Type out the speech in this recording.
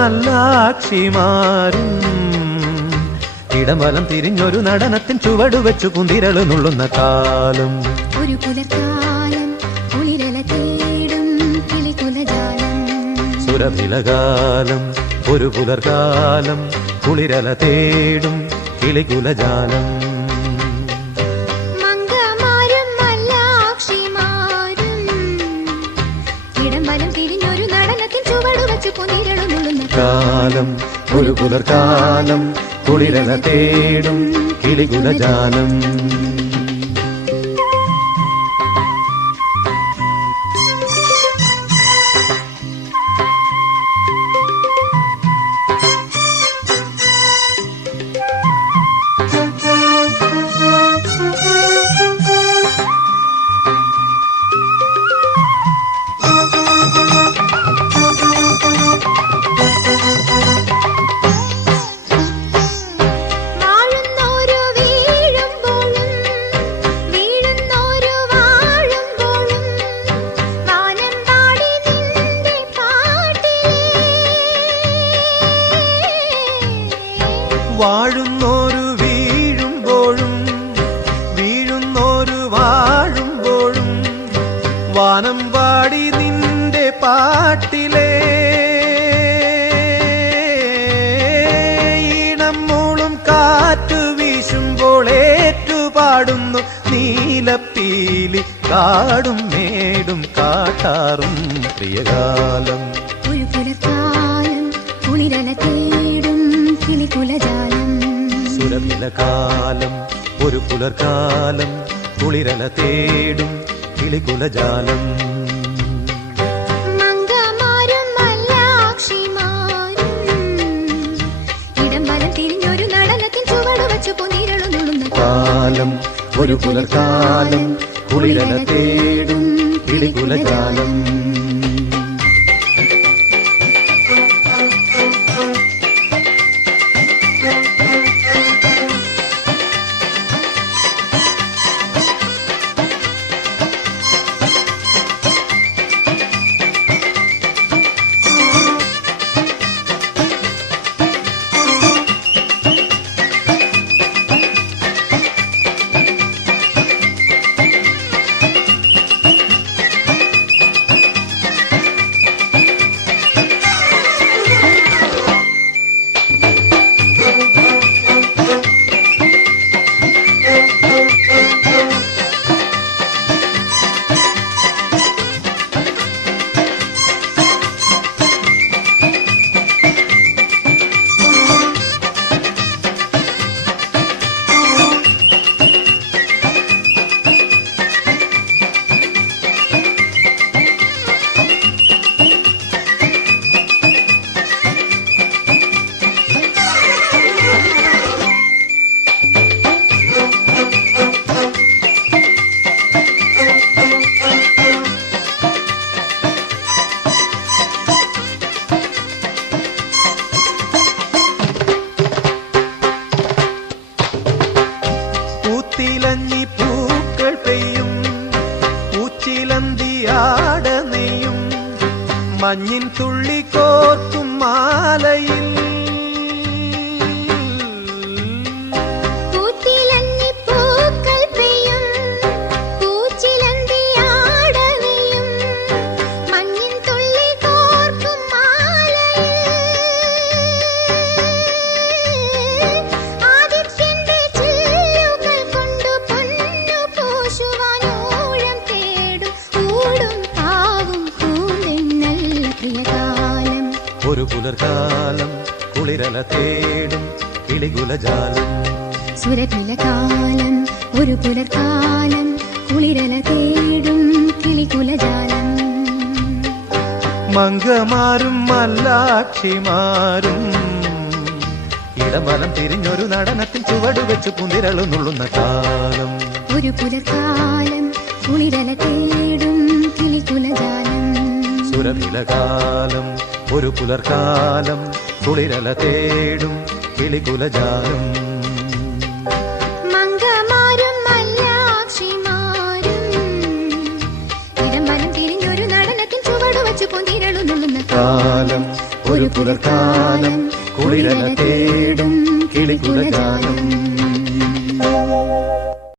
മല്ലാക്ഷിമാരും ഇടംവലം തിരിഞ്ഞൊരു നടനത്തിൻ ചുവടുവെച്ചു കുന്തിരളു നുള്ളുന്ന കാലം. ഒരു പുലർക്കാലം കുളിരല തേടും കിളികുലജാലം. സുരഭിലകാലം ഒരു പുലർക്കാലം കുളിരല തേടും കിളികുലജാലം. മംഗമാരും മല്ലാക്ഷിമാരും ഇടംവലം തിരിഞ്ഞൊരു നടനത്തിൻ ചുവടുവെച്ചു കുന്തിരളു നുള്ളുന്ന കാലം. ഒരു പുലർക്കാലം കുളിരല തേടും കിളികുലജാലം. വാഴുന്നോരു വീഴുമ്പോഴും വീഴുന്നോരു വാഴുമ്പോഴും വാനം പാടി നിന്റെ പാട്ടിലെ ഈണം മൂളും കാറ്റു വീശുമ്പോൾ ഏറ്റുപാടുന്നു നീലപ്പീലി കാടും മേടും കാട്ടാറും പ്രിയകാലം. ഒരു പുലർക്കാലം കുളിരല തേടും കിളികുലജാലം. സുരഭിലകാലം ഒരു പുലർക്കാലം കുളിരല തേടും കിളികുലജാലം. മംഗമാരും മല്ലാക്ഷിമാരും ഇടംവലം തിരിഞ്ഞൊരു നടനത്തിൻ ചുവടുവെച്ചു കുന്തിരളു നുള്ളുന്ന കാലം. ഒരു പുലർക്കാലം കുളിരല തേടും കിളികുലജാലം. പൂത്തിലഞ്ഞി പൂക്കൾ പെയ്യും പൂച്ചിലന്തിയാട നെയ്യും മഞ്ഞിൻ തുള്ളി കോർക്കും മാലയിൽ ഒരു പുലർക്കാലം കുളിരല തേടും കിളികുലജാലം. സുരഭിലകാലം ഒരു പുലർക്കാലം കുളിരല തേടും കിളികുലജാലം. മംഗമാരും മല്ലാക്ഷിമാരും ഇടംവലം തിരിഞ്ഞൊരു നടനത്തിൽ ചുവടുവെച്ചു കുന്തിരളു നുള്ളുന്ന കാലം. ഒരു പുലർക്കാലം കുളിരല തേടും കിളികുലജാലം. സുരഭിലകാലം ഒരു പുലർക്കാലം കുളിരല തേടും കിളികുലജാലം. മംഗമാരും മല്ലാക്ഷിമാരും ഇടംവലം തിരിഞ്ഞൊരു നടനത്തിൽ ചുവടുവെച്ചു കുന്തിരളു നുള്ളുന്ന കാലം. ഒരു പുലർക്കാലം കുളിരല തേടും കിളികുലജാലം.